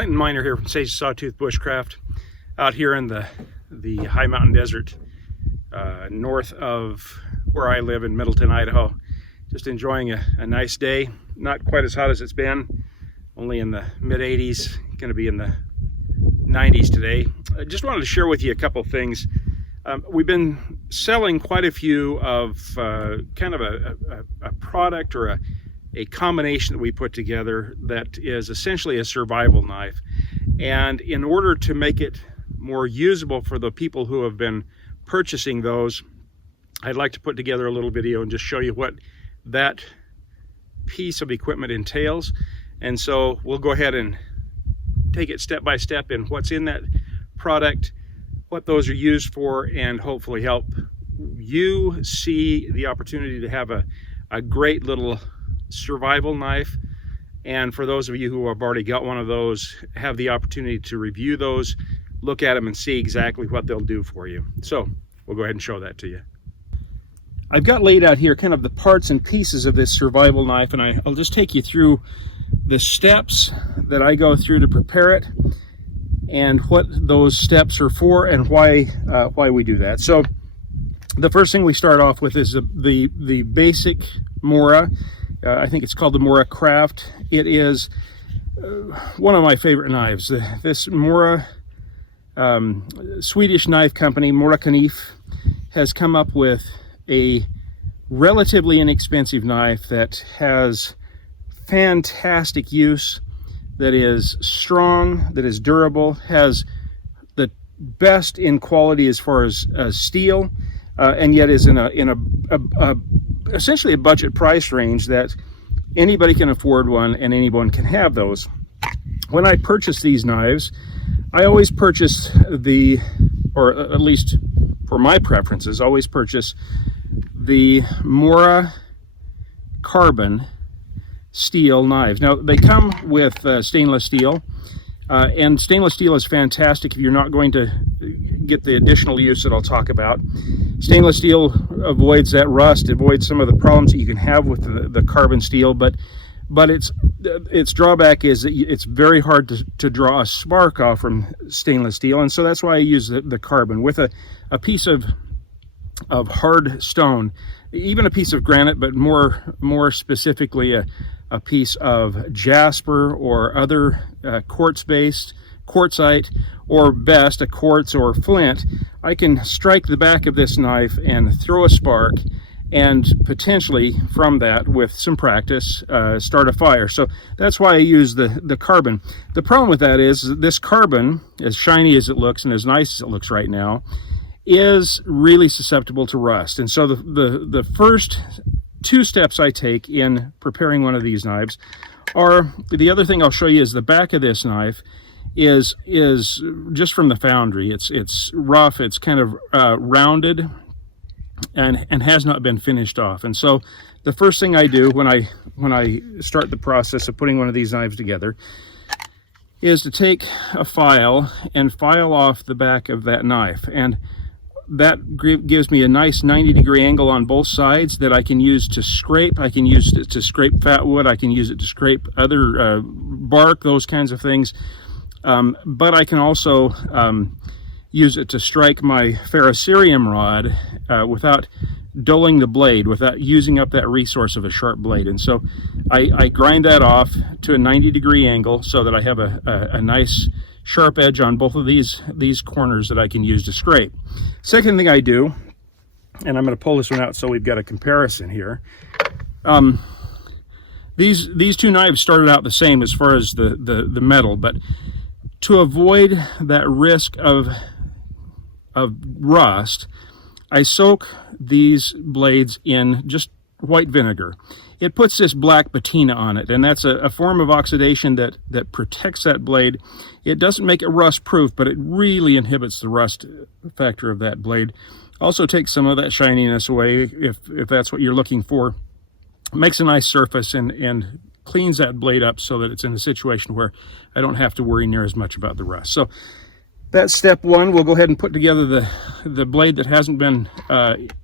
Clinton Miner here from Sage Sawtooth Bushcraft, out here in the high mountain desert north of where I live in Middleton, Idaho. Just enjoying a nice day. Not quite as hot as it's been, only in the mid 80s, going to be in the 90s today. I just wanted to share with you a couple things. We've been selling quite a few of kind of a product or a combination that we put together that is essentially a survival knife. And in order to make it more usable for the people who have been purchasing those, I'd like to put together a little video and just show you what that piece of equipment entails. And so we'll go ahead and take it step by step in what's in that product, what those are used for, and hopefully help you see the opportunity to have a great little survival knife. And for those of you who have already got one of those, have the opportunity to review those, look at them and see exactly what they'll do for you. So we'll go ahead and show that to you. I've got laid out here kind of the parts and pieces of this survival knife, and I'll just take you through the steps that I go through to prepare it and what those steps are for and why we do that. So the first thing we start off with is the basic Mora. I think it's called the Mora Craft. It is one of my favorite knives. This Mora Swedish knife company, Mora Knife, has come up with a relatively inexpensive knife that has fantastic use, that is strong, that is durable, has the best in quality as far as steel, and yet is in a essentially a budget price range that anybody can afford one and anyone can have those. When I purchase these knives, I always purchase or at least for my preferences, always purchase the Mora carbon steel knives. Now they come with stainless steel, and stainless steel is fantastic if you're not going to get the additional use that I'll talk about. Stainless steel avoids that rust, avoids some of the problems that you can have with the carbon steel, but its drawback is that it's very hard to draw a spark off from stainless steel, and so that's why I use the carbon with a piece of hard stone, even a piece of granite, but more specifically a piece of jasper or other quartz-based quartzite, or best a quartz or flint. I can strike the back of this knife and throw a spark, and potentially from that, with some practice, start a fire. So that's why I use the carbon. The problem with that is this carbon, as shiny as it looks and as nice as it looks right now, is really susceptible to rust. And so the first two steps I take in preparing one of these knives are, the other thing I'll show you is the back of this knife is just from the foundry. It's rough, it's kind of rounded and has not been finished off. And so the first thing I do when I start the process of putting one of these knives together is to take a file and file off the back of that knife, and that gives me a nice 90-degree angle on both sides that I can use to scrape. I can use it to scrape fat wood, I can use it to scrape other bark, those kinds of things. But I can also use it to strike my ferrocerium rod without dulling the blade, without using up that resource of a sharp blade. And so I grind that off to a 90-degree angle so that I have a nice sharp edge on both of these corners that I can use to scrape. Second thing I do, and I'm going to pull this one out so we've got a comparison here. These two knives started out the same as far as the metal, but to avoid that risk of rust, I soak these blades in just white vinegar. It puts this black patina on it, and that's a form of oxidation that protects that blade. It doesn't make it rust proof, but it really inhibits the rust factor of that blade. Also takes some of that shininess away if that's what you're looking for. It makes a nice surface and cleans that blade up so that it's in a situation where I don't have to worry near as much about the rust. So that's step one. We'll go ahead and put together the blade that hasn't been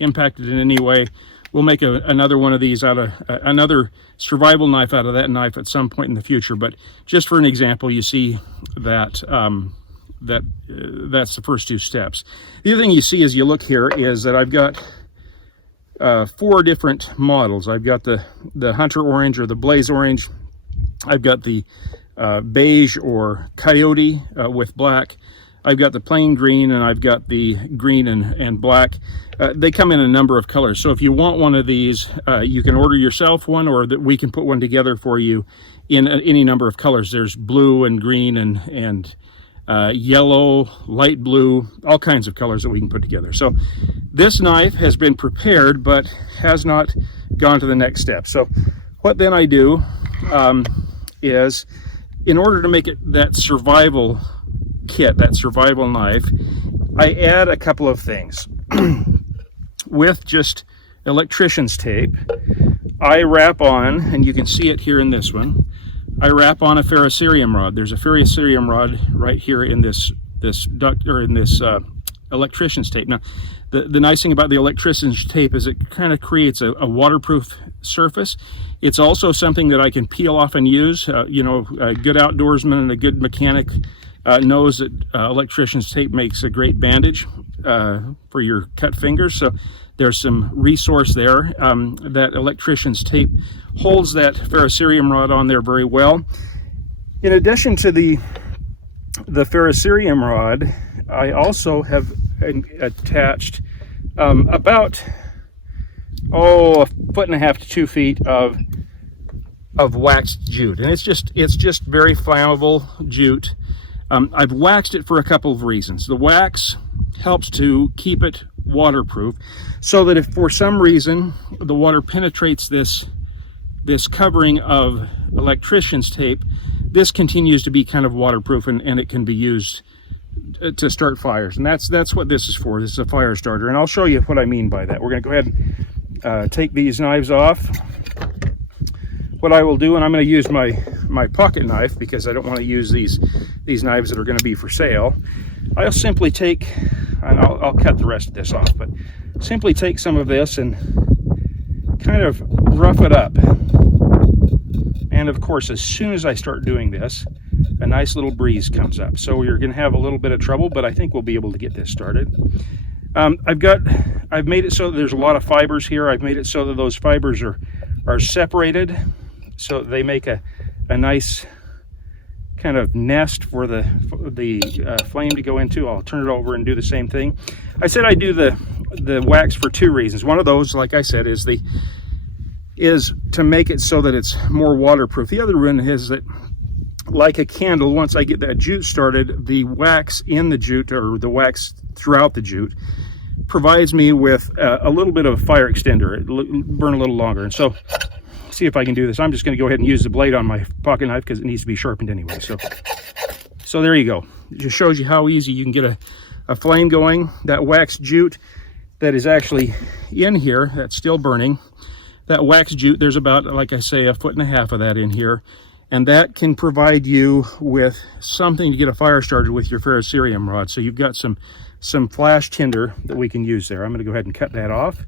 impacted in any way we'll make another one of these out of another survival knife out of that knife at some point in the future. But just for an example, you see that that's the first two steps. The other thing you see as you look here is that I've got 4 different models. I've got the Hunter Orange or the Blaze Orange. I've got the beige or Coyote with black. I've got the plain green, and I've got the green and black. They come in a number of colors. So if you want one of these, you can order yourself one, or that we can put one together for you in any number of colors. There's blue and green and yellow, light blue, all kinds of colors that we can put together. So this knife has been prepared, but has not gone to the next step. So what then I do is, in order to make it that survival kit, that survival knife, I add a couple of things. With just electrician's tape, I wrap on, and you can see it here in this one, I wrap on a ferrocerium rod. There's a ferrocerium rod right here in this duct, or in this electrician's tape. Now, the nice thing about the electrician's tape is it kind of creates a waterproof surface. It's also something that I can peel off and use. You know, a good outdoorsman and a good mechanic knows that electrician's tape makes a great bandage for your cut fingers. So there's some resource there. That electrician's tape holds that ferrocerium rod on there very well. In addition to the ferrocerium rod, I also have attached about 1.5 to 2 feet of waxed jute, and it's just very flammable jute. I've waxed it for a couple of reasons. The wax helps to keep it waterproof, so that if for some reason the water penetrates this covering of electrician's tape, this continues to be kind of waterproof, and it can be used to start fires. And that's what this is for. This is a fire starter, and I'll show you what I mean by that. We're going to go ahead and take these knives off. What I will do, and I'm going to use my pocket knife because I don't want to use these knives that are going to be for sale. I'll simply take, and I'll cut the rest of this off, but simply take some of this and kind of rough it up. And of course, as soon as I start doing this, a nice little breeze comes up. So you're going to have a little bit of trouble, but I think we'll be able to get this started. I've made it so that there's a lot of fibers here. I've made it so that those fibers are separated, so they make a nice kind of nest for the flame to go into. I'll turn it over and do the same thing. I said I do the wax for 2 reasons. One of those, like I said, is to make it so that it's more waterproof. The other one is that, like a candle, once I get that jute started, the wax in the jute, or the wax throughout the jute, provides me with a little bit of a fire extender. It'll burn a little longer. And so, see if I can do this. I'm just going to go ahead and use the blade on my pocket knife because it needs to be sharpened anyway. So there you go. It just shows you how easy you can get a flame going. That wax jute that is actually in here, that's still burning. That wax jute, there's about, like I say, 1.5 feet of that in here. And that can provide you with something to get a fire started with your ferrocerium rod. So you've got some flash tinder that we can use there. I'm going to go ahead and cut that off.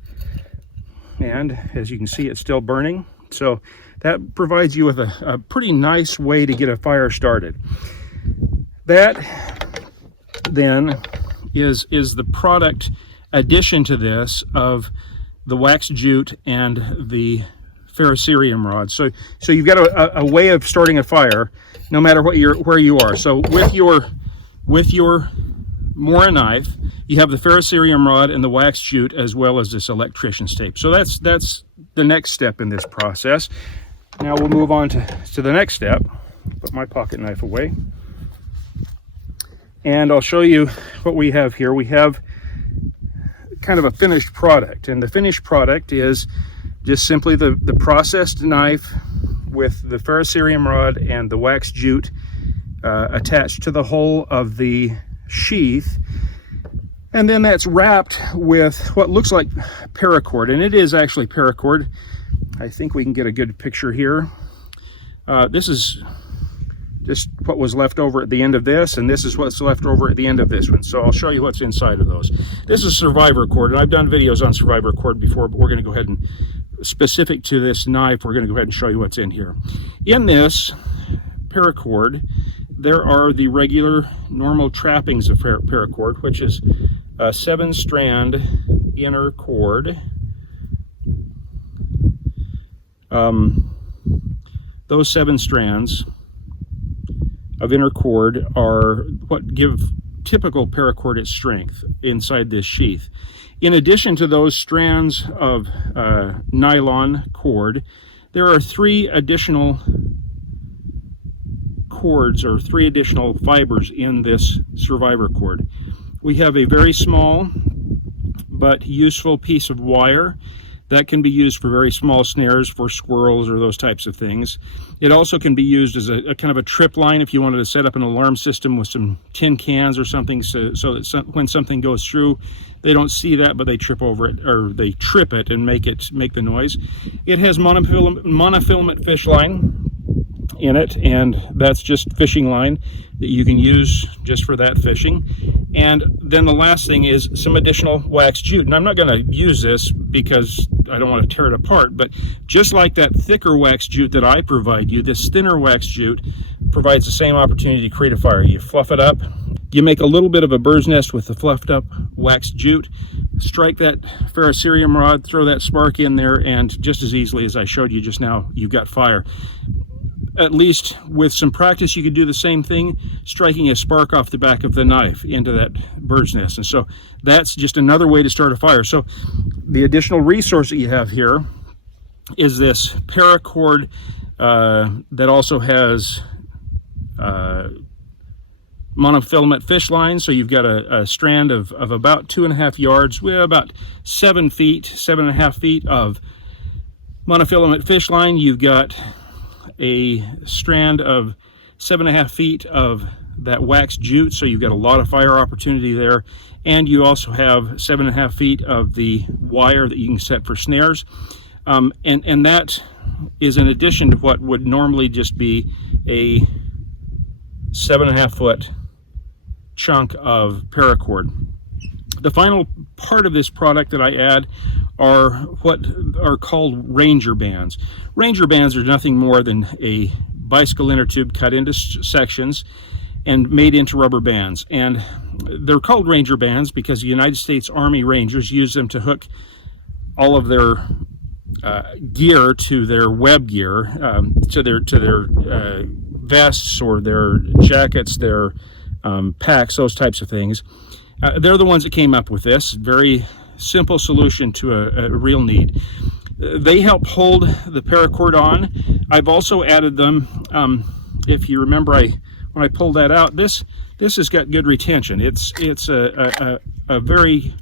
And as you can see, it's still burning. So that provides you with a pretty nice way to get a fire started. That then is the product addition to this of the wax jute and the ferrocerium rod. So you've got a way of starting a fire, no matter where you are. So with your Mora knife, you have the ferrocerium rod and the wax jute, as well as this electrician's tape. So that's the next step in this process. Now we'll move on to the next step. Put my pocket knife away, and I'll show you what we have here. We have kind of a finished product, and the finished product is just simply the processed knife with the ferrocerium rod and the wax jute attached to the hull of the sheath. And then that's wrapped with what looks like paracord, and it is actually paracord. I think we can get a good picture here. This is just what was left over at the end of this, and this is what's left over at the end of this one. So I'll show you what's inside of those. This is survivor cord, and I've done videos on survivor cord before, but we're going to go ahead and, specific to this knife, we're going to go ahead and show you what's in here. In this paracord, there are the regular normal trappings of paracord, which is a 7-strand inner cord. Those 7 strands of inner cord are what give typical paracord its strength inside this sheath. In addition to those strands of nylon cord, there are 3 additional cords, or 3 additional fibers in this survivor cord. We have a very small but useful piece of wire that can be used for very small snares for squirrels or those types of things. It also can be used as a kind of a trip line if you wanted to set up an alarm system with some tin cans or something, so that when something goes through, they don't see that, but they trip over it, or they trip it and make the noise. It has monofilament fish line in it, and that's just fishing line that you can use just for that fishing. And then the last thing is some additional wax jute, and I'm not going to use this because I don't want to tear it apart, but just like that thicker wax jute that I provide you, this thinner wax jute provides the same opportunity to create a fire. You fluff it up, you make a little bit of a bird's nest with the fluffed up wax jute, strike that ferrocerium rod, throw that spark in there, and just as easily as I showed you just now, you've got fire. At least with some practice, you could do the same thing, striking a spark off the back of the knife into that bird's nest. And so that's just another way to start a fire. So the additional resource that you have here is this paracord that also has monofilament fish line. So you've got a strand of about 2.5 yards with about 7.5 feet of monofilament fish line. You've got a strand of 7.5 feet of that wax jute, so you've got a lot of fire opportunity there, and you also have 7.5 feet of the wire that you can set for snares, and that is in addition to what would normally just be a 7.5 foot chunk of paracord. The final part of this product that I add are what are called Ranger bands. Ranger bands are nothing more than a bicycle inner tube cut into sections and made into rubber bands. And they're called Ranger bands because the United States Army Rangers use them to hook all of their gear to their web gear, to their vests or their jackets, their packs, those types of things. They're the ones that came up with this very simple solution to a real need. They help hold the paracord on. I've also added them, if you remember, when I pulled that out, this has got good retention. It's a very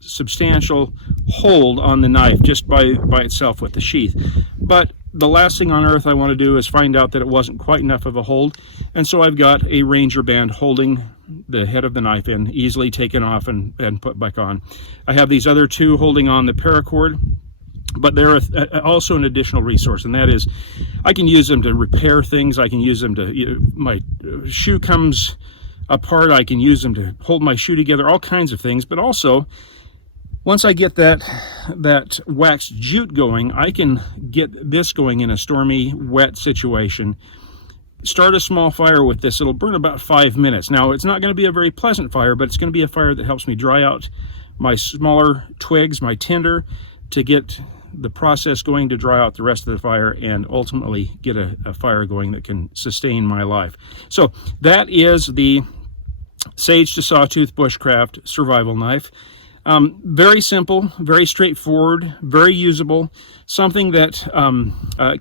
substantial hold on the knife just by itself with the sheath. But the last thing on earth I want to do is find out that it wasn't quite enough of a hold, and so I've got a Ranger band holding the head of the knife in, easily taken off and put back on. I have these other 2 holding on the paracord, but they're also an additional resource, and that is I can use them to repair things. I can use them to, my shoe comes apart, I can use them to hold my shoe together, all kinds of things. But also, once I get that wax jute going, I can get this going in a stormy, wet situation. Start a small fire with this. It'll burn about 5 minutes. Now, it's not going to be a very pleasant fire, but it's going to be a fire that helps me dry out my smaller twigs, my tinder, to get the process going to dry out the rest of the fire and ultimately get a fire going that can sustain my life. So that is the Sage to Sawtooth Bushcraft Survival Knife. Very simple, very straightforward, very usable, something that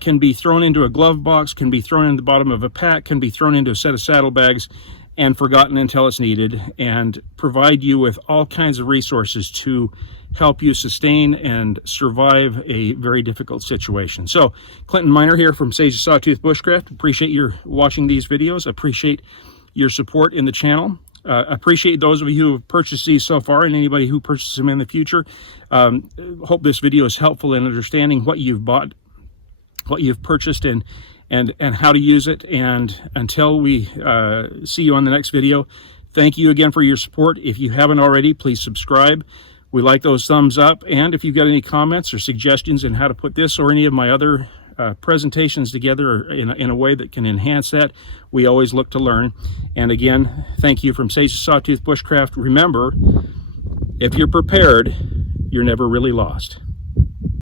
can be thrown into a glove box, can be thrown in the bottom of a pack, can be thrown into a set of saddlebags and forgotten until it's needed, and provide you with all kinds of resources to help you sustain and survive a very difficult situation. So, Clinton Miner here from Sage to Sawtooth Bushcraft. Appreciate your watching these videos. Appreciate your support in the channel. Appreciate those of you who have purchased these so far, and anybody who purchases them in the future. Hope this video is helpful in understanding what you've bought, what you've purchased, and and how to use it. And until we see you on the next video, thank you again for your support. If you haven't already, please subscribe. We like those thumbs up. And if you've got any comments or suggestions on how to put this or any of my other presentations together in a way that can enhance that, we always look to learn. And again, thank you from Sage's Sawtooth Bushcraft. Remember, if you're prepared, you're never really lost.